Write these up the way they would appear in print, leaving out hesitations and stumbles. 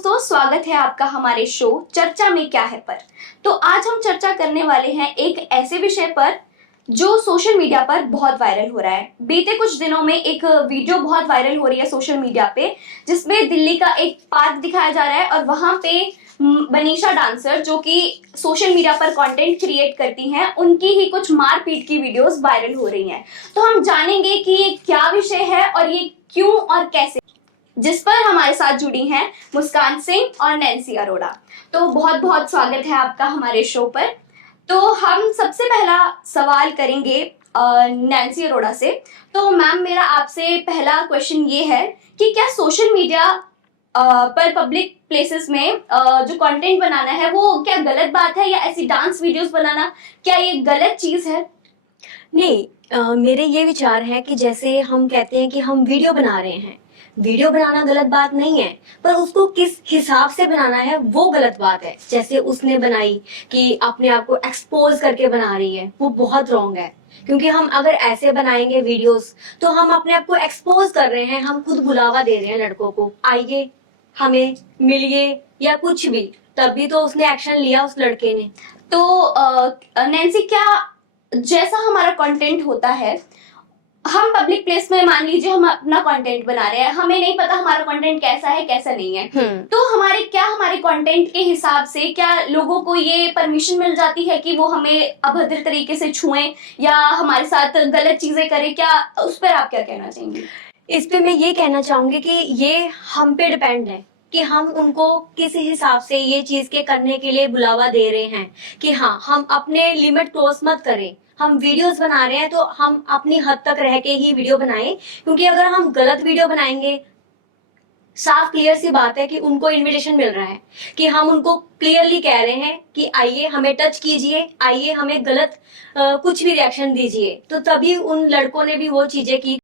दोस्तों, स्वागत है आपका हमारे शो चर्चा में क्या है पर। तो आज हम चर्चा करने वाले हैं एक ऐसे विषय पर जो सोशल मीडिया पर बहुत वायरल हो रहा है। बीते कुछ दिनों में एक वीडियो बहुत वायरल हो रही है सोशल मीडिया पे, जिसमें दिल्ली का एक पार्क दिखाया जा रहा है और वहां पे मनीषा डांसर जो कि सोशल मीडिया पर कंटेंट क्रिएट करती हैं, उनकी ही कुछ मारपीट की वीडियोस वायरल हो रही हैं। तो हम जानेंगे कि ये क्या विषय है और ये क्यों और कैसे, जिस पर हमारे साथ जुड़ी हैं मुस्कान सिंह और नैन्सी अरोड़ा। तो बहुत बहुत स्वागत है आपका हमारे शो पर। तो हम सबसे पहला सवाल करेंगे नैन्सी अरोड़ा से। तो मैम, मेरा आपसे पहला क्वेश्चन ये है कि क्या सोशल मीडिया पर पब्लिक प्लेसेस में जो कंटेंट बनाना है वो क्या गलत बात है, या ऐसी डांस वीडियोस बनाना क्या ये गलत चीज है? नहीं, मेरे ये विचार है कि जैसे हम कहते हैं कि हम वीडियो बना रहे हैं, वीडियो बनाना गलत बात नहीं है, पर उसको किस हिसाब से बनाना है वो गलत बात है। जैसे उसने बनाई कि अपने आप को एक्सपोज करके बना रही है, वो बहुत रॉन्ग है। क्योंकि हम अगर ऐसे बनाएंगे वीडियोस तो हम अपने आप को एक्सपोज कर रहे हैं, हम खुद बुलावा दे रहे हैं लड़कों को, आइए हमें मिलिए या कुछ भी। तभी तो उसने एक्शन लिया उस लड़के ने। तो नैन्सी, क्या जैसा हमारा कंटेंट होता है, हम पब्लिक प्लेस में मान लीजिए हम अपना कंटेंट बना रहे हैं, हमें नहीं पता हमारा कंटेंट कैसा है कैसा नहीं है, तो हमारे कंटेंट के हिसाब से क्या लोगों को ये परमिशन मिल जाती है कि वो हमें अभद्र तरीके से छुएं या हमारे साथ गलत चीजें करें? क्या उस पर आप क्या कहना चाहेंगे? इस पे मैं ये कहना चाहूंगी कि ये हम पे डिपेंड है कि हम उनको किस हिसाब से ये चीज के करने के लिए बुलावा दे रहे हैं। कि हाँ, हम अपने लिमिट क्रॉस मत करें। हम वीडियोस बना रहे हैं तो हम अपनी हद तक रह के ही वीडियो बनाएं, क्योंकि अगर हम गलत वीडियो बनाएंगे, साफ क्लियर सी बात है कि उनको इनविटेशन मिल रहा है कि हम उनको क्लियरली कह रहे हैं कि आइए हमें टच कीजिए, आइए हमें गलत कुछ भी रिएक्शन दीजिए। तो तभी उन लड़कों ने भी वो चीजें की।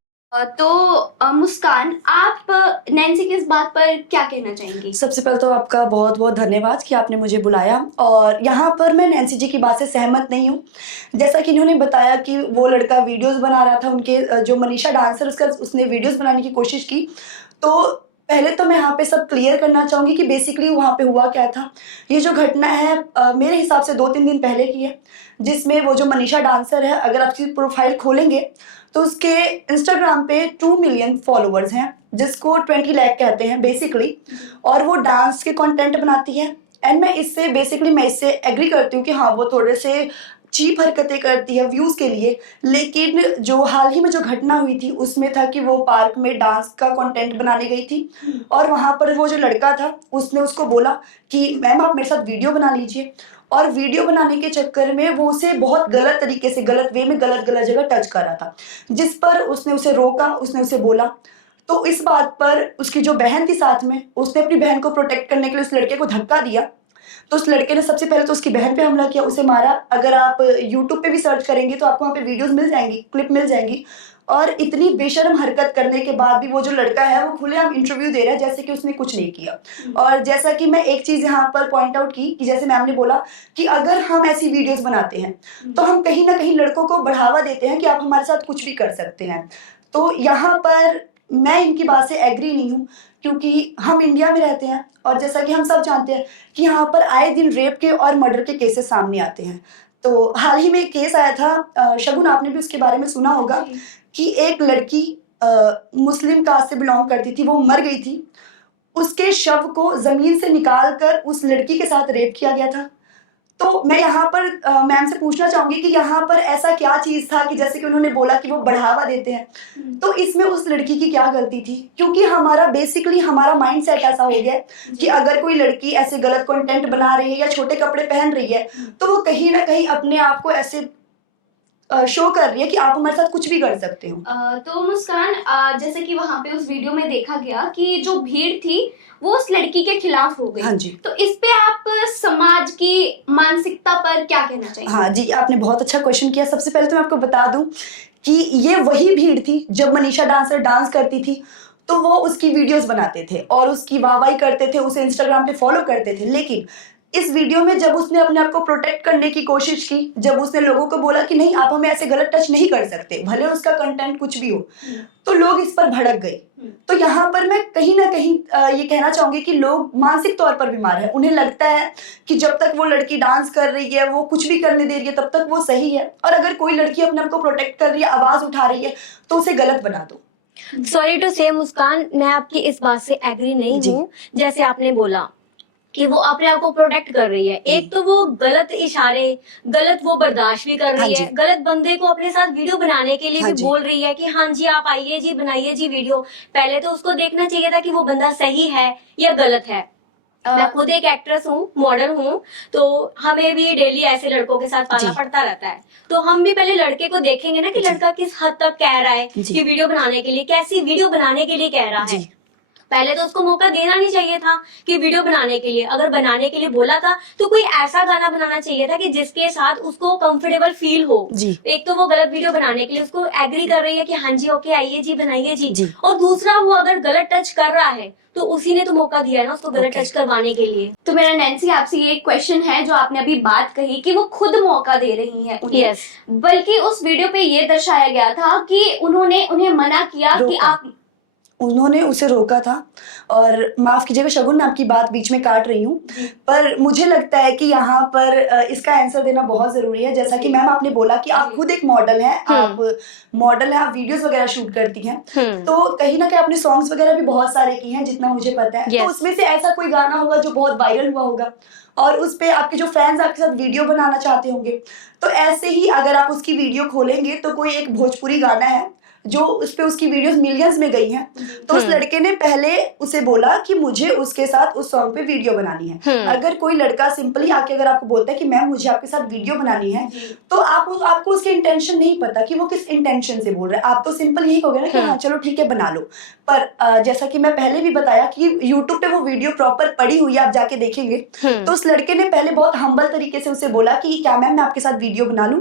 तो मुस्कान, आप नैन्सी की इस बात पर क्या कहना चाहेंगी? सबसे पहले तो आपका बहुत बहुत धन्यवाद कि आपने मुझे बुलाया। और यहाँ पर मैं नैन्सी जी की बात से सहमत नहीं हूँ। जैसा कि इन्होंने बताया कि वो लड़का वीडियोस बना रहा था, उनके जो मनीषा डांसर उसने वीडियोस बनाने की कोशिश की। तो पहले तो मैं यहाँ पे सब क्लियर करना चाहूँगी कि बेसिकली वहाँ पे हुआ क्या था। ये जो घटना है मेरे हिसाब से 2-3 दिन पहले की है, जिसमें वो जो मनीषा डांसर है, अगर आप उसकी प्रोफाइल खोलेंगे तो उसके इंस्टाग्राम पे 2 मिलियन फॉलोअर्स हैं, जिसको 20 लाख कहते हैं बेसिकली। और वो डांस के कंटेंट बनाती है। एंड मैं इससे एग्री करती हूँ कि हाँ, वो थोड़े से चीप हरकतें करती है व्यूज़ के लिए। लेकिन जो हाल ही में जो घटना हुई थी उसमें था कि वो पार्क में डांस का कंटेंट बनाने गई थी, और वहाँ पर वो जो लड़का था उसने उसको बोला कि मैम आप मेरे साथ वीडियो बना लीजिए। और वीडियो बनाने के चक्कर में वो उसे बहुत गलत तरीके से, गलत वे में, गलत गलत जगह टच कर रहा था, जिस पर उसने उसे रोका, उसने उसे बोला। तो इस बात पर उसकी जो बहन थी साथ में, उसने अपनी बहन को प्रोटेक्ट करने के लिए उस लड़के को धक्का दिया। तो उस लड़के ने सबसे पहले तो उसकी बहन पे हमला किया, उसे मारा। अगर आप यूट्यूब पे भी सर्च करेंगे तो आपको वहाँ पे वीडियोस मिल जाएंगी, क्लिप मिल जाएंगी। और इतनी बेशर्म हरकत करने के बाद भी वो जो लड़का है वो खुलेआम इंटरव्यू दे रहा है जैसे कि उसने कुछ नहीं किया। और जैसा कि मैं एक चीज़ यहाँ पर पॉइंट आउट की कि जैसे मैम ने बोला कि अगर हम ऐसी वीडियोस बनाते हैं तो हम कहीं ना कहीं लड़कों को बढ़ावा देते हैं कि आप हमारे साथ कुछ भी कर सकते हैं। तो यहाँ पर मैं इनकी बात से एग्री नहीं हूँ, क्योंकि हम इंडिया में रहते हैं और जैसा कि हम सब जानते हैं कि यहाँ पर आए दिन रेप के और मर्डर के केसेस सामने आते हैं। तो हाल ही में एक केस आया था, शगुन आपने भी उसके बारे में सुना होगा, कि एक लड़की मुस्लिम कास्ट से बिलोंग करती थी, वो मर गई थी। उसके शव को जमीन से निकाल कर उस लड़की के साथ रेप किया गया था। तो मैं यहाँ पर मैम से पूछना चाहूंगी कि यहाँ पर ऐसा क्या चीज था कि जैसे कि उन्होंने बोला कि वो बढ़ावा देते हैं, तो इसमें उस लड़की की क्या गलती थी? क्योंकि हमारा माइंड सेट ऐसा हो गया है कि अगर कोई लड़की ऐसे गलत कंटेंट बना रही है या छोटे कपड़े पहन रही है तो वो कहीं ना कहीं अपने आप को ऐसे शो कर रही है कि आप हमारे साथ कुछ भी कर सकते हो। तो मुस्कान, जैसे कि वहां पे उस वीडियो में देखा गया कि जो भीड़ थी वो उस लड़की के खिलाफ हो गई। हाँ जी। तो इस पे आप समाज की मानसिकता पर क्या कहना चाहिए? हाँ जी, आपने बहुत अच्छा क्वेश्चन किया। सबसे पहले तो मैं आपको बता दूं कि ये वही भीड़ थी जब मनीषा डांसर डांस करती थी तो वो उसकी वीडियोस बनाते थे और उसकी वाहवाही करते थे, उसे इंस्टाग्राम पे फॉलो करते थे। लेकिन इस वीडियो में जब उसने अपने आप को प्रोटेक्ट करने की कोशिश की, जब उसने लोगों को बोला कि नहीं आप हमें ऐसे गलत टच नहीं कर सकते, भले उसका कंटेंट कुछ भी हो, तो लोग इस पर भड़क गए। तो यहाँ पर मैं कहीं ना कहीं ये कहना चाहूंगी कि लोग मानसिक तौर पर बीमार हैं। उन्हें लगता है कि जब तक वो लड़की डांस कर रही है, वो कुछ भी करने दे रही है, तब तक वो सही है, और अगर कोई लड़की अपने आप को प्रोटेक्ट कर रही है, आवाज उठा रही है, तो उसे गलत बना दो। सॉरी टू से मुस्कान, मैं आपकी इस बात से एग्री नहीं जी। हूँ। जैसे आपने बोला कि वो अपने आप को प्रोटेक्ट कर रही है, एक तो वो गलत इशारे, गलत वो बर्दाश्त भी कर हाँ रही जी। है, गलत बंदे को अपने साथ वीडियो बनाने के लिए हाँ भी जी। बोल रही है कि हाँ जी आप आइए जी, बनाइए जी वीडियो। पहले तो उसको देखना चाहिए था कि वो बंदा सही है या गलत है। मैं खुद एक एक्ट्रेस हूँ, मॉडल हूँ, तो हमें भी डेली ऐसे लड़कों के साथ पालना जी। पड़ता रहता है। तो हम भी पहले लड़के को देखेंगे ना कि जी। लड़का किस हद तक कह रहा है जी। कि वीडियो बनाने के लिए, कैसी वीडियो बनाने के लिए कह रहा है। जी। पहले तो उसको मौका देना नहीं चाहिए था कि वीडियो बनाने के लिए, अगर बनाने के लिए बोला था तो कोई ऐसा गाना बनाना चाहिए था कि जिसके साथ उसको कंफर्टेबल फील हो। जी। एक तो वो गलत वीडियो बनाने के लिए उसको एग्री कर रही है कि हाँ जी ओके आइए जी बनाइए जी, जी। और दूसरा वो अगर गलत टच कर रहा है तो उसी ने तो मौका दिया ना उसको गलत Okay. टच करवाने के लिए। तो मेरा नैन्सी आपसे ये क्वेश्चन है, जो आपने अभी बात कही कि वो खुद मौका दे रही हैं उन्हें, Yes. बल्कि उस वीडियो पे ये दर्शाया गया था कि उन्होंने उन्हें मना किया कि रोका। आप, उन्होंने उसे रोका था। और माफ कीजिएगा शगुन, मैं आपकी बात बीच में काट रही हूँ, पर मुझे लगता है कि यहाँ पर इसका आंसर देना बहुत जरूरी है। जैसा कि मैम आपने बोला कि आप खुद एक मॉडल हैं, आप मॉडल हैं, आप वीडियोस वगैरह शूट करती हैं, तो कहीं ना कहीं आपने सॉन्ग्स वगैरह भी बहुत सारे किए हैं जितना मुझे पता है। Yes. तो उसमें से ऐसा कोई गाना होगा जो बहुत वायरल हुआ होगा और उस पे आपके जो फैंस आपके साथ वीडियो बनाना चाहते होंगे। तो ऐसे ही अगर आप उसकी वीडियो खोलेंगे तो कोई एक भोजपुरी गाना है जो उस पे उसकी वीडियोस मिलियंस में गई हैं, तो उस लड़के ने पहले उसे बोला कि मुझे उसके साथ उस सॉन्ग पे वीडियो बनानी है। अगर कोई लड़का सिंपली आके अगर आपको बोलता है कि मैम मुझे आपके साथ वीडियो बनानी है, तो आपको उसके इंटेंशन नहीं पता कि वो किस इंटेंशन से बोल रहा है। आप तो सिंपल यही कहोगे ना कि हाँ चलो ठीक है बना लो। पर जैसा कि मैं पहले भी बताया कि यूट्यूब पे वो वीडियो प्रॉपर पड़ी हुई है, आप जाके देखेंगे, तो उस लड़के ने पहले बहुत हम्बल तरीके से उसे बोला कि क्या मैम मैं आपके साथ वीडियो बना लूं।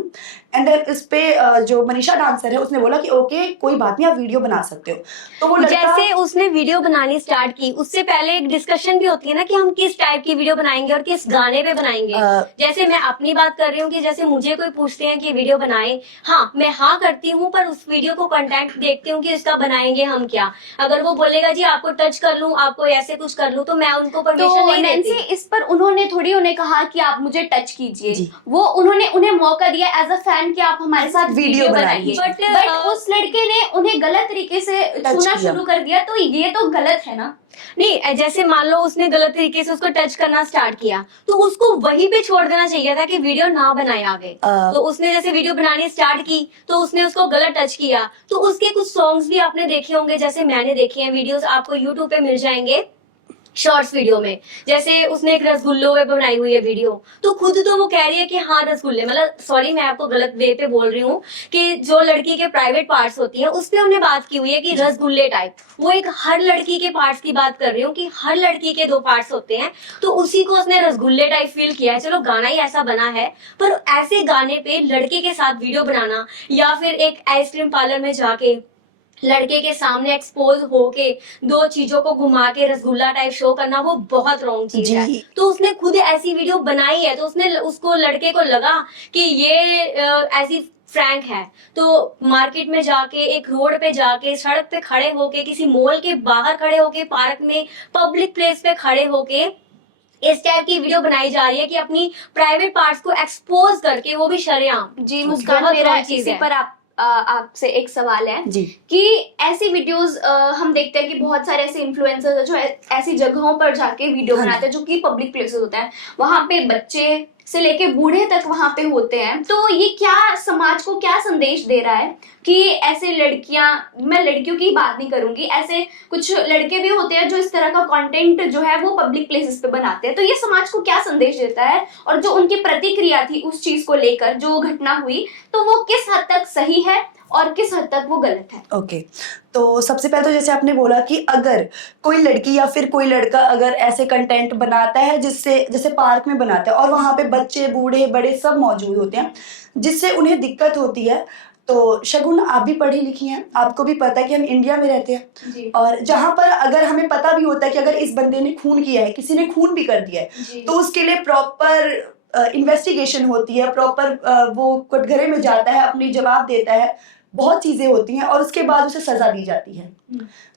एंड देन इस पे जो मनीषा डांसर है उसने बोला कि ओके कोई बात नहीं, आप वीडियो बना सकते हो। तो वो लड़का जैसे उसने वीडियो बनानी स्टार्ट की, उससे पहले एक डिस्कशन भी होती है ना कि हम किस टाइप की वीडियो बनाएंगे और किस गाने पे बनाएंगे। जैसे मैं अपनी बात कर रही हूँ कि जैसे मुझे कोई पूछते हैं कि वीडियो बनाए, हाँ मैं हाँ करती हूँ, पर उस वीडियो को कंटेंट देखती हूँ कि इसका बनाएंगे हम क्या। अगर वो बोलेगा जी आपको टच कर लूं, आपको ऐसे कुछ कर लूं, तो मैं उनको परमिशन तो नहीं देती। नैन्सी इस पर उन्होंने थोड़ी उन्हें कहा कि आप मुझे टच कीजिए, जी। वो उन्होंने उन्हें मौका दिया एज अ फैन कि आप हमारे साथ वीडियो बनाइए। बनाइए। बट उस लड़के ने उन्हें गलत तरीके से छूना किया। शुरू कर दिया, तो ये तो गलत है ना। नहीं, जैसे मान लो उसने गलत तरीके से उसको टच करना स्टार्ट किया, तो उसको वहीं पे छोड़ देना चाहिए था कि वीडियो ना बनाए आगे। तो उसने जैसे वीडियो बनानी स्टार्ट की तो उसने उसको गलत टच किया, तो उसके कुछ सॉन्ग्स भी आपने देखे होंगे, जैसे मैंने देखे हैं वीडियोस, आपको यूट्यूब पे मिल जाएंगे शॉर्ट्स वीडियो में। जैसे उसने एक रसगुल्लो पे बनाई हुई है वीडियो, तो खुद तो वो कह रही है कि हाँ रसगुल्ले, मतलब सॉरी मैं आपको गलत वे पे बोल रही हूँ कि जो लड़की के प्राइवेट पार्ट्स होती है उस पे हमने बात की हुई है कि रसगुल्ले टाइप। वो एक हर लड़की के पार्ट्स की बात कर रही हूँ कि हर लड़की के 2 पार्ट्स होते हैं, तो उसी को उसने रसगुल्ले टाइप फील किया है। चलो गाना ही ऐसा बना है, पर ऐसे गाने पे लड़के के साथ वीडियो बनाना या फिर एक आइसक्रीम पार्लर में जाके लड़के के सामने एक्सपोज होके 2 चीजों को घुमा के रसगुल्ला टाइप शो करना, वो बहुत रॉन्ग चीज है। जी। तो उसने खुद ऐसी वीडियो बनाई है, तो उसने उसको लड़के को लगा कि ये ऐसी फ्रैंक है, तो मार्केट में जाके, एक रोड पे जाके, सड़क पे खड़े होके, किसी मॉल के बाहर खड़े होके, पार्क में, पब्लिक प्लेस पे खड़े होके इस टाइप की वीडियो बनाई जा रही है कि अपनी प्राइवेट पार्ट्स को एक्सपोज करके, वो भी शरेआम। जी बहुत मुस्कान, मेरा wrong चीज इसी है। पर आपसे एक सवाल है जी। कि ऐसी वीडियोस हम देखते हैं कि बहुत सारे ऐसे इन्फ्लुएंसर्स हैं जो ऐसी जगहों पर जाके वीडियो हाँ बनाते हैं जो कि पब्लिक प्लेसेस होते हैं, वहां पे बच्चे से लेके बूढ़े तक वहां पे होते हैं। तो ये क्या समाज को क्या संदेश दे रहा है कि ऐसे लड़कियां, मैं लड़कियों की बात नहीं करूंगी, ऐसे कुछ लड़के भी होते हैं जो इस तरह का कंटेंट जो है वो पब्लिक प्लेसेस पे बनाते हैं, तो ये समाज को क्या संदेश देता है? और जो उनकी प्रतिक्रिया थी उस चीज को लेकर, जो घटना हुई, तो वो किस हद तक सही है और किस हद तक वो गलत है? ओके, तो सबसे पहले तो जैसे आपने बोला कि अगर कोई लड़की या फिर कोई लड़का अगर ऐसे कंटेंट बनाता है जिससे, जैसे पार्क में बनाता है और वहाँ पे बच्चे बूढ़े बड़े सब मौजूद होते हैं, जिससे उन्हें दिक्कत होती है, तो शगुन, आप भी पढ़ी लिखी हैं, आपको भी पता है कि हम इंडिया में रहते हैं जी और जहाँ पर अगर हमें पता भी होता है कि अगर इस बंदे ने खून किया है, किसी ने खून भी कर दिया है, जी तो उसके लिए प्रॉपर इन्वेस्टिगेशन होती है, प्रॉपर वो कटघरे में जाता है, अपनी जवाब देता है, बहुत चीजें होती हैं और उसके बाद उसे सजा दी जाती है।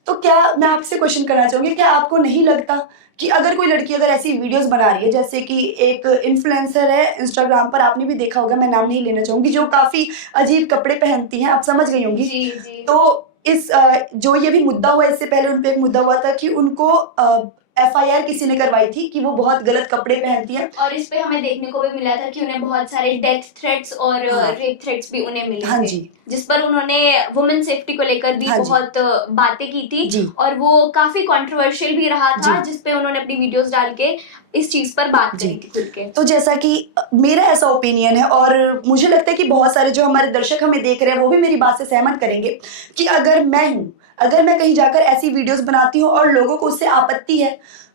तो क्या मैं आपसे क्वेश्चन करना चाहूंगी, क्या आपको नहीं लगता कि अगर कोई लड़की अगर ऐसी वीडियोस बना रही है, जैसे कि एक इन्फ्लुएंसर है इंस्टाग्राम पर, आपने भी देखा होगा, मैं नाम नहीं लेना चाहूंगी, जो काफी अजीब कपड़े पहनती हैं, आप समझ गई होंगी। जी जी तो इस जो ये भी मुद्दा हुआ, इससे पहले उन पे एक मुद्दा हुआ था कि उनको FIR किसी ने करवाई थी कि वो बहुत गलत कपड़े पहनती हैं। और इस पे हमें देखने को भी मिला था कि उन्हें बहुत सारे डेथ थ्रेट्स और हाँ। रेप थ्रेट्स भी उन्हें मिले हाँ थे, जी। जिस पर उन्होंने वुमेन सेफ्टी को लेकर भी हाँ जी। बहुत बातें की थी जी। और वो काफी कंट्रोवर्शियल भी रहा था, जी। जिस पे उन्होंने अपनी वीडियोस डाल के इस चीज पर बात जी। करी थी खुल के। तो जैसा कि मेरा ऐसा ओपिनियन है और मुझे लगता है कि बहुत सारे जो हमारे दर्शक हमें देख रहे हैं वो भी मेरी बात से सहमत करेंगे कि अगर मैं कहीं जाकर ऐसी वीडियोस बनाती हूँ और लोगों को उससे आपत्ति है,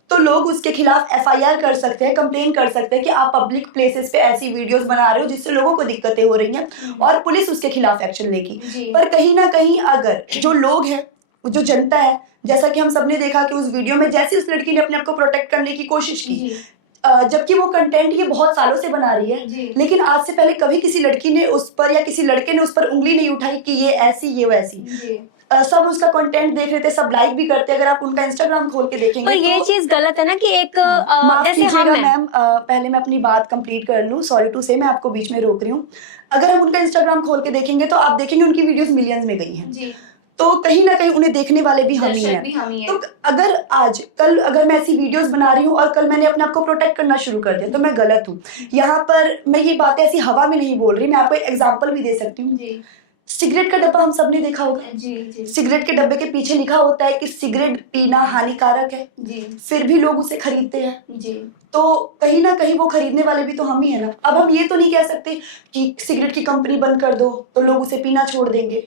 तो लोग उसके खिलाफ FIR कर सकते हैं, कंप्लेन कर सकते हैं कि आप पब्लिक प्लेसेस पे ऐसी वीडियोस बना रहे हो जिससे लोगों को दिक्कतें हो रही हैं और पुलिस उसके खिलाफ एक्शन लेगी। जी पर कहीं ना कहीं अगर जो लोग हैं, जो जनता है, जैसा कि हम सबने देखा कि उस वीडियो में जैसे उस लड़की ने अपने आप को प्रोटेक्ट करने की कोशिश की, जी जबकि वो कंटेंट ये बहुत सालों से बना रही है, जी लेकिन आज से पहले कभी किसी लड़की ने उस पर या किसी लड़के ने उस पर उंगली नहीं उठाई कि ये ऐसी ये वैसी। जी सब उसका कंटेंट देख रहे थे, सब लाइक भी करते। अगर आप उनका इंस्टाग्राम खोल के देखेंगे पर ये तो चीज गलत है ना कि एक माफ जैसे कीजिएगा हम हैं। मैम, पहले मैं अपनी बात कंप्लीट कर लूं, सॉरी टू से मैं आपको बीच में रोक रही हूँ। अगर हम उनका इंस्टाग्राम खोल के देखेंगे तो आप देखेंगे उनकी वीडियोस मिलियंस में गई हैं, जी तो कहीं ना कहीं उन्हें देखने वाले भी हम ही दर्शक भी हैं। हम ही हैं। तो अगर आज कल अगर मैं ऐसी वीडियोस बना रही हूँ और कल मैंने अपने आप को प्रोटेक्ट करना शुरू कर दिया, तो मैं गलत हूँ। यहाँ पर मैं ये बातें ऐसी हवा में नहीं बोल रही, मैं आपको एक एग्जांपल भी दे सकती हूँ। जी सिगरेट का डब्बा हम सबने देखा होगा, जी जी सिगरेट के डब्बे के पीछे लिखा होता है कि सिगरेट पीना हानिकारक है, जी फिर भी लोग उसे खरीदते हैं। जी तो कहीं ना कहीं वो खरीदने वाले भी तो हम ही है ना। अब हम ये तो नहीं कह सकते कि सिगरेट की कंपनी बंद कर दो तो लोग उसे पीना छोड़ देंगे,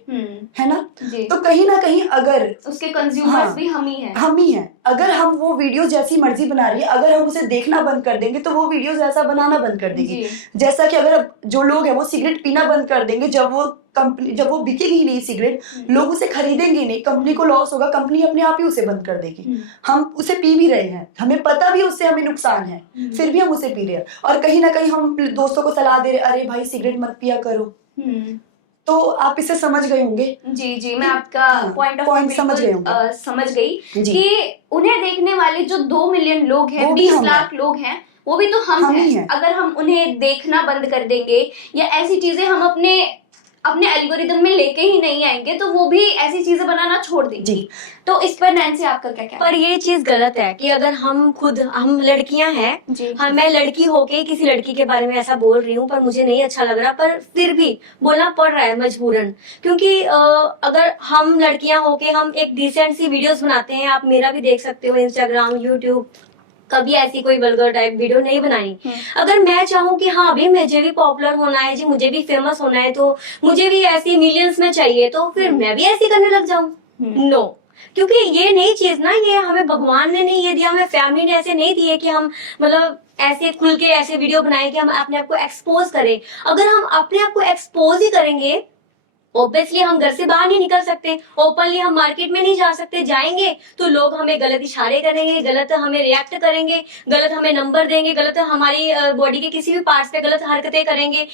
है ना। जी तो कहीं ना कहीं अगर उसके कंज्यूमर्स हाँ, भी हम ही हैं। हम ही हैं। अगर हम वो वीडियो जैसी मर्जी बना रही है, अगर हम उसे देखना बंद कर देंगे तो वो वीडियोस ऐसा बनाना बंद कर देगी। जी जैसा कि अगर जो लोग हैं वो सिगरेट पीना बंद कर देंगे, जब वो बिकेगी ही नहीं सिगरेट, लोग उसे खरीदेंगे नहीं, कंपनी को लॉस होगा, कंपनी अपने आप ही उसे बंद कर देगी। हम उसे पी भी रहे हैं, हमें पता भी उससे हमें नुकसान है, फिर भी हम उसे पी रहे हैं और कहीं ना कहीं हम दोस्तों को सलाह दे रहे, अरे भाई सिगरेट मत पिया करो। तो आप इसे समझ गए होंगे। जी जी मैं आपका हाँ, पॉइंट ऑफ point व्यू समझ गए होंगे। समझ गई जी। कि उन्हें देखने वाले जो 2 मिलियन लोग हैं, वो भी 20 हम लाख लोग हैं, वो भी तो हम ही हैं। हैं। अगर हम उन्हें देखना बंद कर देंगे या ऐसी चीजें हम अपने एल्गोरिदम में लेके ही नहीं आएंगे, तो वो भी ऐसी चीजें बनाना छोड़ देंगी। जी। तो इस पर नैन्सी आपका क्या कहना पर ये चीज गलत है कि अगर हम लड़कियां हैं, जी। हाँ मैं लड़की होके किसी लड़की के बारे में ऐसा बोल रही हूँ, पर मुझे नहीं अच्छा लग रहा, पर फिर भी बोलना पड़ रहा है मजबूरन, क्योंकि अगर हम लड़कियां होके हम एक डिसेंट सी वीडियोस बनाते हैं, आप मेरा भी देख सकते हो इंस्टाग्राम यूट्यूब, कभी ऐसी कोई वल्गर टाइप वीडियो नहीं बनाई। अगर मैं चाहूँ कि हाँ भाई मुझे भी पॉपुलर होना है जी, मुझे भी फेमस होना है, तो मुझे भी ऐसी मिलियंस में चाहिए, तो फिर मैं भी ऐसी करने लग जाऊं? नो, क्योंकि ये नई चीज ना, ये हमें भगवान ने नहीं ये दिया, हमें फैमिली ने ऐसे नहीं दिए कि हम मतलब ऐसे खुल के ऐसे वीडियो बनाए कि हम अपने आप को एक्सपोज करें। अगर हम अपने आप को एक्सपोज ही करेंगे, ऑब्वियसली हम घर से बाहर नहीं निकल सकते, ओपनली हम मार्केट में नहीं जा सकते, जाएंगे तो लोग हमें गलत इशारे करेंगे, गलत हमें रिएक्ट करेंगे, गलत हमें नंबर देंगे, गलत हमारी बॉडी के किसी भी पार्ट्स पे गलत हरकतें करेंगे,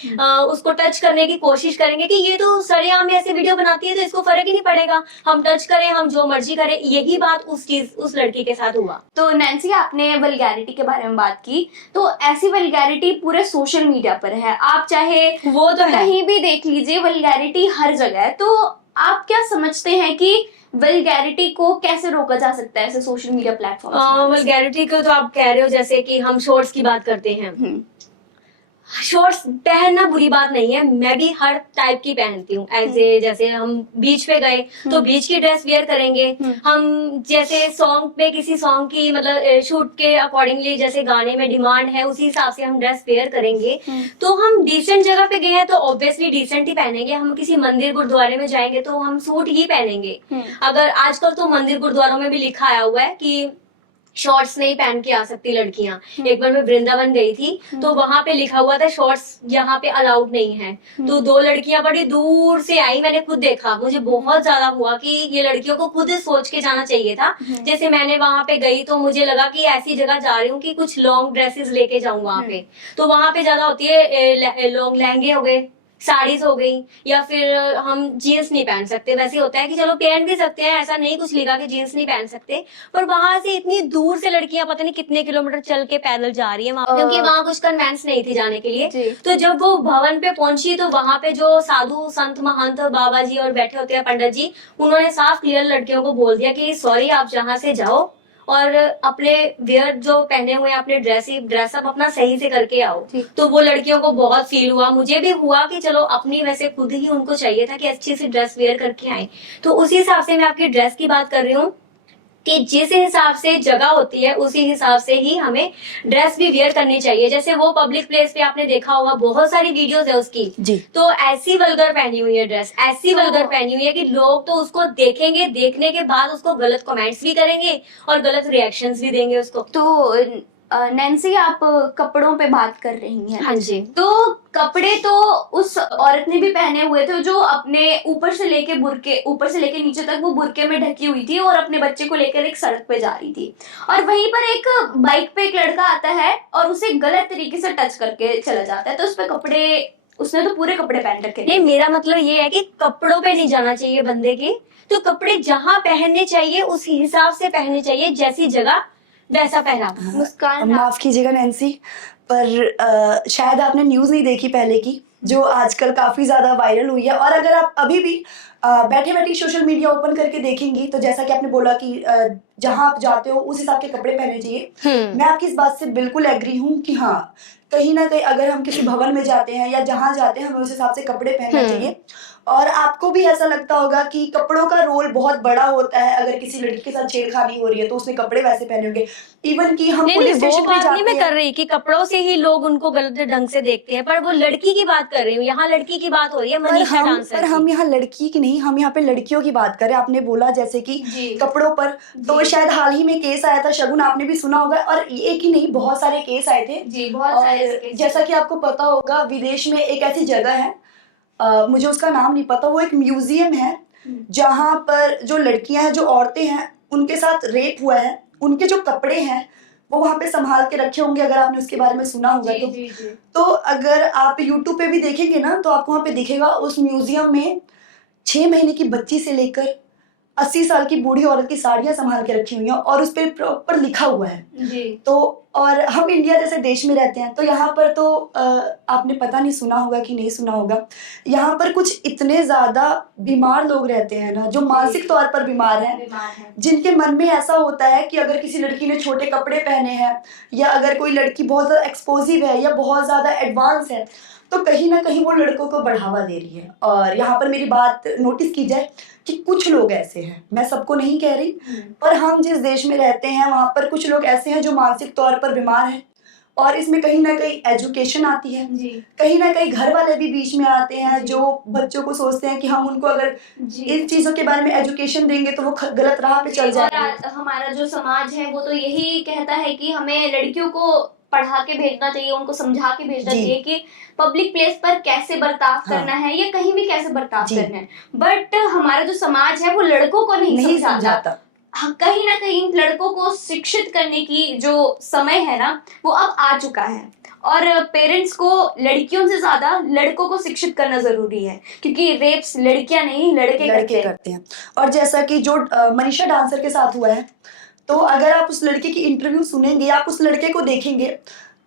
उसको टच करने की कोशिश करेंगे कि ये तो सरेआम ऐसे वीडियो बनाती है तो इसको फर्क ही नहीं पड़ेगा, हम टच करें, हम जो मर्जी करें। यही बात उस लड़की के साथ हुआ। तो नैन्सी आपने वल्गैरिटी के बारे में बात की, तो ऐसी वल्गैरिटी पूरे सोशल मीडिया पर है, आप चाहे वो तो है, कहीं भी देख लीजिए, वल्गैरिटी हर जगह है। तो आप क्या समझते हैं कि वल्गैरिटी को कैसे रोका जा सकता है ऐसे सोशल मीडिया प्लेटफॉर्म? वल्गैरिटी को तो आप कह रहे हो, जैसे कि हम शॉर्ट्स की बात करते हैं, शॉर्ट्स पहनना बुरी बात नहीं है, मैं भी हर टाइप की पहनती हूँ। ऐसे जैसे हम बीच पे गए तो बीच की ड्रेस वेयर करेंगे, हम जैसे सॉन्ग पे किसी सॉन्ग की मतलब शूट के अकॉर्डिंगली जैसे गाने में डिमांड है उसी हिसाब से हम ड्रेस वेयर करेंगे। तो हम डिसेंट जगह पे गए हैं तो ऑब्वियसली डिसेंट ही पहनेंगे, हम किसी मंदिर गुरुद्वारे में जाएंगे तो हम सूट ही पहनेंगे। अगर आजकल तो मंदिर गुरुद्वारों में भी लिखा आया हुआ है कि शॉर्ट्स नहीं पहन के आ सकती लड़कियां। एक बार मैं वृंदावन गई थी तो वहां पे लिखा हुआ था शॉर्ट्स यहाँ पे अलाउड नहीं है। तो 2 लड़कियां बड़ी दूर से आई, मैंने खुद देखा, मुझे बहुत ज्यादा हुआ कि ये लड़कियों को खुद सोच के जाना चाहिए था। जैसे मैंने वहां पे गई तो मुझे लगा कि ऐसी जगह जा रही हूँ कि कुछ लॉन्ग ड्रेसेस लेके जाऊं वहां पे। तो वहां पे ज्यादा होती है लॉन्ग लहंगे हो गए, साड़ीज हो गई, या फिर हम जीन्स नहीं पहन सकते। वैसे होता है कि चलो पहन भी सकते हैं, ऐसा नहीं कुछ लिखा कि जीन्स नहीं पहन सकते। पर वहां से इतनी दूर से लड़कियां पता नहीं कितने किलोमीटर चल के पैदल जा रही है वहां, क्योंकि वहां कुछ कन्वेंस नहीं थी जाने के लिए। तो जब वो भवन पे पहुंची तो वहां पे जो साधु संत महंत बाबा जी और बैठे होते हैं पंडित जी, उन्होंने साफ क्लियर लड़कियों को बोल दिया कि सॉरी, आप जहाँ से जाओ और अपने वेयर जो पहने हुए अपने ड्रेसअप अपना सही से करके आओ। तो वो लड़कियों को बहुत फील हुआ, मुझे भी हुआ कि चलो अपनी, वैसे खुद ही उनको चाहिए था कि अच्छी सी ड्रेस वेयर करके आए। तो उसी हिसाब से मैं आपकी ड्रेस की बात कर रही हूँ कि जिस हिसाब से जगह होती है उसी हिसाब से ही हमें ड्रेस भी वेयर करनी चाहिए। जैसे वो पब्लिक प्लेस पे आपने देखा होगा, बहुत सारी वीडियोस है उसकी जी। तो ऐसी वल्गर पहनी हुई है ड्रेस, ऐसी वल्गर पहनी हुई है कि लोग तो उसको देखेंगे, देखने के बाद उसको गलत कमेंट्स भी करेंगे और गलत रिएक्शंस भी देंगे उसको। तो नैन्सी, आप कपड़ों पे बात कर रही हैं। हाँ जी। तो कपड़े तो उस औरत ने भी पहने हुए थे जो अपने ऊपर से लेके नीचे तक वो बुरके में ढकी हुई थी और अपने बच्चे को लेकर एक सड़क पे जा रही थी। और वहीं पर एक बाइक पे एक लड़का आता है और उसे गलत तरीके से टच करके चला जाता है। तो उस पे कपड़े, उसने तो पूरे कपड़े पहन रखे। नहीं, मेरा मतलब ये है कि कपड़ों पे नहीं जाना चाहिए बंदे के, तो कपड़े जहाँ पहनने चाहिए उस हिसाब से पहनने चाहिए, जैसी जगह वैसा पहना। मुस्कान, माफ कीजिएगा नैन्सी, पर शायद आपने न्यूज़ नहीं देखी पहले की, जो आजकल काफ़ी ज़्यादा वायरल हुई है। और अगर आप अभी भी बैठे बैठे सोशल मीडिया ओपन करके देखेंगी तो जैसा कि आपने बोला कि जहाँ आप जाते हो उस हिसाब के कपड़े पहनने चाहिए। मैं आपकी इस बात से बिल्कुल एग्री हूँ कि हाँ, कहीं ना कहीं अगर हम किसी भवन में जाते हैं या जहाँ जाते हैं हमें उस हिसाब से कपड़े पहनना चाहिए। और आपको भी ऐसा लगता होगा कि कपड़ों का रोल बहुत बड़ा होता है। अगर किसी लड़की के साथ छेड़खानी हो रही है तो उसने कपड़े वैसे पहने होंगे। इवन कि हम पुलिस स्टेशन पे जाते मैं हैं, कर रही कि कपड़ों से ही लोग उनको गलत ढंग से देखते हैं, पर वो लड़की की बात कर रही हूँ। यहाँ लड़की की बात हो रही है, मनीषा डांसर पर हम यहाँ लड़की की नहीं, हम यहाँ पे लड़कियों की बात करें। आपने बोला जैसे कि कपड़ों पर, तो शायद हाल ही में केस आया था शगुन, आपने भी सुना होगा। और एक ही नहीं, बहुत सारे केस आए थे जी, बहुत सारे। जैसा कि आपको पता होगा, विदेश में एक ऐसी जगह है, मुझे उसका नाम नहीं पता, वो एक म्यूजियम है जहाँ पर जो लड़कियां हैं, जो औरतें हैं, उनके साथ रेप हुआ है। उनके जो कपड़े हैं वो वहाँ पे संभाल के रखे होंगे, अगर आपने उसके बारे में सुना होगा। तो अगर आप यूट्यूब पे भी देखेंगे ना तो आपको वहाँ पे दिखेगा, उस म्यूजियम में 6 महीने की बच्ची से लेकर 80 साल की बूढ़ी औरत की साड़ियाँ संभाल के रखी हुई हैं और उस पर प्रॉपर लिखा हुआ है जी। तो और हम इंडिया जैसे देश में रहते हैं तो यहाँ पर तो आपने पता नहीं सुना होगा कि नहीं सुना होगा, यहाँ पर कुछ इतने ज्यादा बीमार लोग रहते हैं ना, जो मानसिक तौर पर बीमार हैं, जिनके मन में ऐसा होता है कि अगर किसी लड़की ने छोटे कपड़े पहने हैं या अगर कोई लड़की बहुत ज्यादा एक्सपोजिव है या बहुत ज्यादा एडवांस है तो कहीं ना कहीं वो लड़कों को बढ़ावा दे रही है। और यहाँ पर मेरी बात नोटिस की जाए कि कुछ लोग ऐसे हैं, मैं सबको नहीं कह रही, पर हम जिस देश में रहते हैं वहाँ पर कुछ लोग ऐसे हैं जो मानसिक तौर पर बीमार हैं। और इसमें कहीं ना कहीं एजुकेशन आती है, कहीं ना कहीं घर वाले भी बीच में आते हैं, जो बच्चों को सोचते हैं कि हम उनको अगर इन चीजों के बारे में एजुकेशन देंगे तो वो गलत राह पे चल जाएंगे। हमारा जो समाज है वो तो यही कहता है कि हमें लड़कियों को पढ़ा के भेजना चाहिए, उनको समझा के भेजना चाहिए कि पब्लिक प्लेस पर कैसे बर्ताव करना है या कहीं भी कैसे बर्ताव करना है। बट हमारा जो समाज है वो लड़कों को नहीं समझाता। कहीं ना कहीं लड़कों को शिक्षित करने की जो समय है ना वो अब आ चुका है और पेरेंट्स को लड़कियों से ज्यादा लड़कों को शिक्षित करना जरूरी है, क्योंकि रेप्स लड़कियां नहीं लड़के करते हैं। और जैसा कि जो मनीषा डांसर के साथ हुआ है, तो अगर आप उस लड़के की इंटरव्यू सुनेंगे, आप उस लड़के को देखेंगे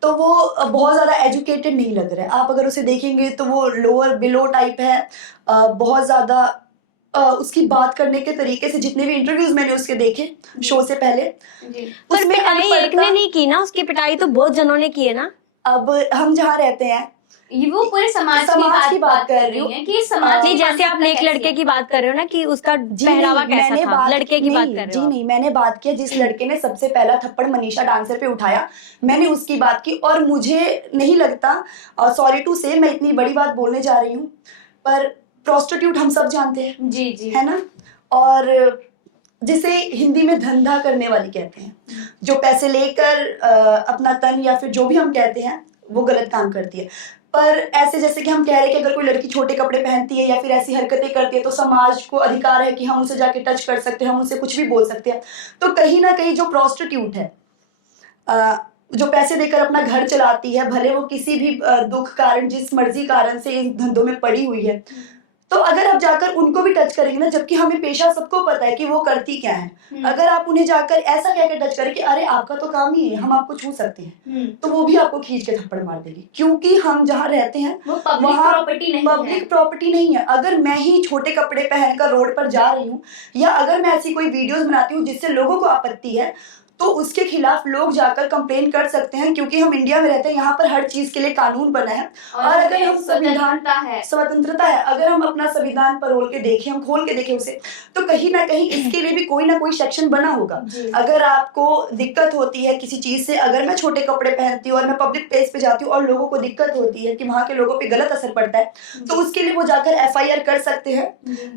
तो वो बहुत ज़्यादा एजुकेटेड नहीं लग रहा है। आप अगर उसे देखेंगे तो वो लोअर बिलो टाइप है, बहुत ज़्यादा उसकी बात करने के तरीके से, जितने भी इंटरव्यूज मैंने उसके देखे शो से पहले, पर पिटाई एक ने नहीं की ना, उसकी पिटाई तो बहुत जनों ने की है ना। अब हम जहाँ रहते हैं वो पूरे समाज की बात कर रही है कि समाज नहीं, जैसे आप एक लड़के की बात कर रहे हो ना कि उसका पहनावा कैसा था, लड़के की बात कर रहे हो। जी नहीं, मैंने बात किया जिस लड़के ने सबसे पहला थप्पड़ मनीषा डांसर पे उठाया, मैंने उसकी बात की। और मुझे नहीं लगता, सॉरी टू से मैं इतनी बड़ी बात बोलने जा रही हूँ, पर प्रोस्टिट्यूट हम सब जानते हैं, जी है ना। और जिसे हिंदी में धंधा करने वाली कहते हैं, जो पैसे लेकर अपना तन या फिर जो भी हम कहते हैं वो गलत काम करती है। पर ऐसे जैसे कि हम कह रहे हैं कि अगर कोई लड़की छोटे कपड़े पहनती है या फिर ऐसी हरकतें करती है तो समाज को अधिकार है कि हम उसे जाके टच कर सकते हैं, हम उसे कुछ भी बोल सकते हैं। तो कहीं ना कहीं जो प्रोस्टिट्यूट है, जो पैसे देकर अपना घर चलाती है, भले वो किसी भी दुख कारण जिस मर्जी कारण से इन धंधों में पड़ी हुई है, तो अगर आप जाकर उनको भी टच करेंगे ना, जबकि हमें पेशा सबको पता है कि वो करती क्या है, अगर आप उन्हें जाकर ऐसा कहकर टच करें कि अरे आपका तो काम ही है, हम आपको छू सकते हैं, तो वो भी आपको खींच के थप्पड़ मार देगी, क्योंकि हम जहाँ रहते हैं वो पब्लिक वहाँ प्रॉपर्टी नहीं है। पब्लिक प्रॉपर्टी नहीं है। अगर मैं ही छोटे कपड़े पहनकर रोड पर जा रही हूँ या अगर मैं ऐसी कोई वीडियोस बनाती हूँ जिससे लोगों को आपत्ति है, तो उसके खिलाफ लोग जाकर कंप्लेन कर सकते हैं, क्योंकि हम इंडिया में रहते हैं, यहाँ पर हर चीज के लिए कानून बना है। और अगर हम स्वतंत्रता है, अगर हम अपना संविधान परोल के देखें, हम खोल के देखें उसे, तो कहीं ना कहीं इसके लिए भी कोई ना कोई सेक्शन बना होगा। अगर आपको दिक्कत होती है किसी चीज से, अगर मैं छोटे कपड़े पहनती हूँ और मैं पब्लिक प्लेस पे जाती हूँ और लोगों को दिक्कत होती है कि वहाँ के लोगों पे गलत असर पड़ता है, तो उसके लिए वो जाकर FIR कर सकते हैं,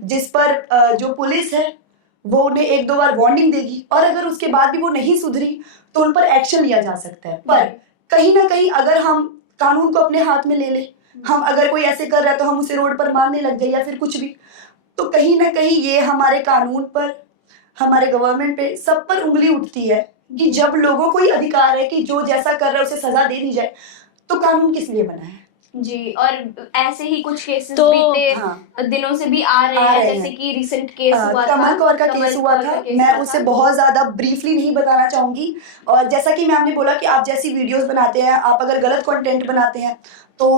जिस पर जो पुलिस है वो उन्हें 1-2 बार वार्निंग देगी, और अगर उसके बाद भी वो नहीं सुधरी तो उन पर एक्शन लिया जा सकता है। पर कहीं ना कहीं अगर हम कानून को अपने हाथ में ले ले, हम अगर कोई ऐसे कर रहा है तो हम उसे रोड पर मारने लग जाए या फिर कुछ भी, तो कहीं ना कहीं ये हमारे कानून पर, हमारे गवर्नमेंट पे, सब पर उंगली उठती है कि जब लोगों को ही अधिकार है कि जो जैसा कर रहा है उसे सजा दे दी जाए, तो कानून किस लिए बना है। जी, और ऐसे ही कुछ केसेस तो बीते दिनों से भी आ रहे हैं, जैसे कि रिसेंट केस हुआ था, कमल कौर का केस हुआ था। मैं उसे बहुत ज्यादा ब्रीफली नहीं बताना चाहूंगी, और जैसा कि मैम ने बोला कि आप जैसी वीडियोस बनाते हैं, आप अगर गलत कंटेंट बनाते हैं तो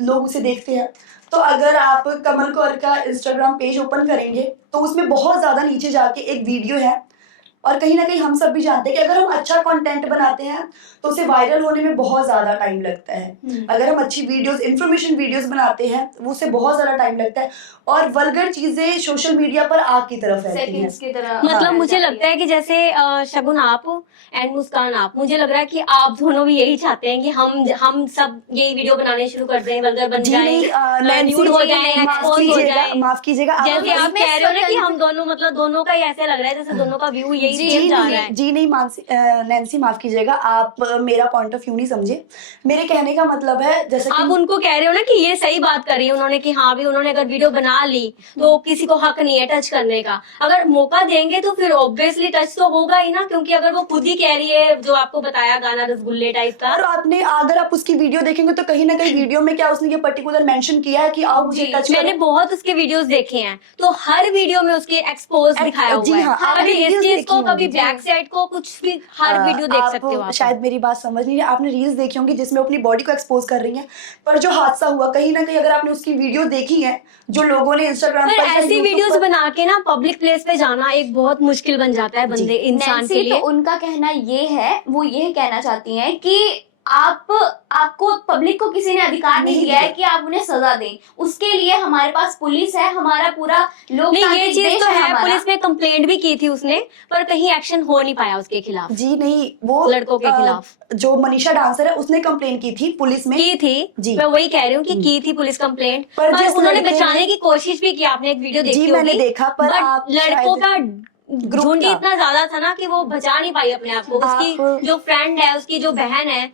लोग उसे देखते हैं। तो अगर आप कमल कौर का इंस्टाग्राम पेज ओपन करेंगे तो उसमें बहुत ज्यादा नीचे जाके एक वीडियो है, और कहीं ना कहीं हम सब भी जानते हैं कि अगर हम अच्छा कंटेंट बनाते हैं तो उसे वायरल होने में बहुत ज्यादा टाइम लगता है। अगर हम अच्छी वीडियोस, इंफॉर्मेशन वीडियोस बनाते हैं तो उसे बहुत ज्यादा टाइम लगता है, और वल्गर चीजें सोशल मीडिया पर आग की तरफ फैलती हैं। की तरह मतलब मुझे लगता है कि जैसे शगुन आप एंड मुस्कान आप, मुझे लग रहा है कि आप दोनों भी यही चाहते हैं कि हम सब यही वीडियो बनाने शुरू कर दें, वल्गर बन जाएं, न्यूड हो जाएं, एक्सपोज हो जाएं। माफ कीजिएगा, जैसे आप कह रहे हो ना कि हम दोनों, मतलब दोनों का ही ऐसे लग रहा है जैसे दोनों का व्यू यही सेम जा रहा है। जी नहीं नैन्सी, माफ कीजिएगा, आप मेरा पॉइंट ऑफ व्यू नहीं समझे। मेरे कहने का मतलब है, जैसे आप उनको कह रहे हो ना कि ये सही बात कर रही है उन्होंने, कि हाँ भी उन्होंने अगर वीडियो बना ली तो किसी को हक नहीं है टच करने का। अगर मौका देंगे तो फिर ऑब्वियसली टच तो होगा ही ना, क्योंकि अगर वो खुद ही कह रही है, जो आपको बताया गाना रसगुल्ले टाइप का, और आपने अगर आप उसकी वीडियो देखेंगे तो कहीं ना कहीं वीडियो में क्या उसने ये पर्टिकुलर मेंशन किया है कि आओ मुझे टच। मैंने बहुत उसके वीडियोस देखे हैं, तो हर वीडियो में उसके एक्सपोज दिखाया हुआ है। कभी इस चीज को, कभी बैक साइड को, कुछ भी, हर वीडियो देख सकते हो आप। शायद मेरी बात समझ नहीं रही, आपने रील्स देखी होंगी जिसमें अपनी बॉडी को एक्सपोज कर रही हैं, पर जो हादसा हुआ कहीं ना कहीं अगर आपने उसकी वीडियो देखी है, जो लोगों ने इंस्टाग्राम पर ऐसी वीडियोस बना के ना पब्लिक प्लेस पे जाना एक बहुत मुश्किल बन जाता है बंदे, इंसान के लिए। तो उनका कहना ये है, वो ये कहना चाहती हैं कि आपको पब्लिक को किसी ने अधिकार नहीं दिया है कि आप उन्हें सजा दें, उसके लिए हमारे पास पुलिस है, हमारा पूरा लोकतांत्रिक ये चीज तो है, हमारा। पुलिस ने कंप्लेंट भी की थी उसने, पर कहीं एक्शन हो नहीं पाया उसके खिलाफ। जी नहीं, वो लड़कों के खिलाफ जो मनीषा डांसर है उसने कंप्लेन की थी पुलिस में, की थी जी। मैं वही कह रही हूँ कि की थी पुलिस कंप्लेंट, पर उन्होंने बचाने की कोशिश भी की। आपने एक वीडियो देखी होगी, मैंने देखा, पर आप लड़कों का झुंड इतना ज्यादा था ना कि वो बचा नहीं पाई अपने आप को। उसकी जो फ्रेंड है, उसकी जो बहन है,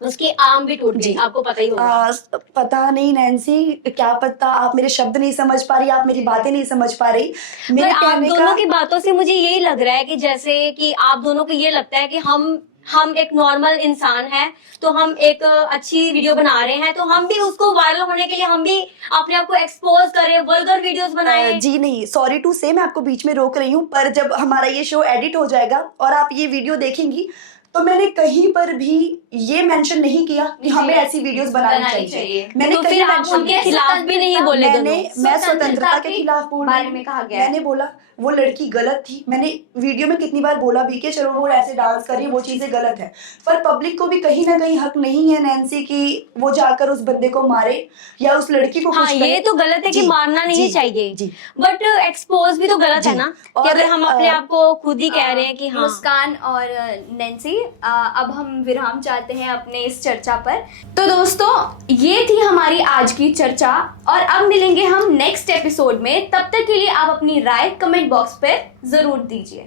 उसकी आर्म भी टूट गई, आपको पता ही होगा। पता नहीं नैन्सी, क्या पता, आप मेरे शब्द नहीं समझ पा रही, आप मेरी बातें नहीं समझ पा रही। मेरे आप दोनों की बातों से मुझे यही लग रहा है कि जैसे कि आप दोनों को ये लगता है कि हम एक नॉर्मल इंसान है, तो हम एक अच्छी वीडियो बना रहे हैं, तो हम भी उसको वायरल होने के लिए हम भी अपने आप को एक्सपोज करें, वल्गर वीडियोस बनाएं। जी नहीं, सॉरी टू से मैं आपको बीच में रोक रही हूँ, पर जब हमारा ये शो एडिट हो जाएगा और आप ये वीडियो देखेंगी तो मैंने कहीं पर भी ये मेंशन नहीं किया कि हमें ऐसी वीडियोस बनानी चाहिए। मैंने तो फिर आप उनके खिलाफ भी नहीं बोले। मैं स्वतंत्रता के खिलाफ बोल बारे में कहा गया, मैंने बोला वो लड़की गलत थी। मैंने वीडियो में कितनी बार बोला भी कि चलो वो ऐसे डांस कर रही है, वो चीजें गलत है, पर पब्लिक को भी कहीं ना कहीं हक नहीं है नैन्सी कि वो जाकर उस बंदे को मारे या उस लड़की को। हाँ, ये तो गलत है कि मारना नहीं चाहिए, बट एक्सपोज भी तो गलत है ना, कि अगर हम अपने आप को खुद ही कह रहे हैं कि हाँ। मुस्कान और नैन्सी, अब हम विराम चाहते हैं अपने इस चर्चा पर। तो दोस्तों, ये थी हमारी आज की चर्चा और अब मिलेंगे हम नेक्स्ट एपिसोड में। तब तक के लिए आप अपनी राय कमेंट बॉक्स पर जरूर दीजिए।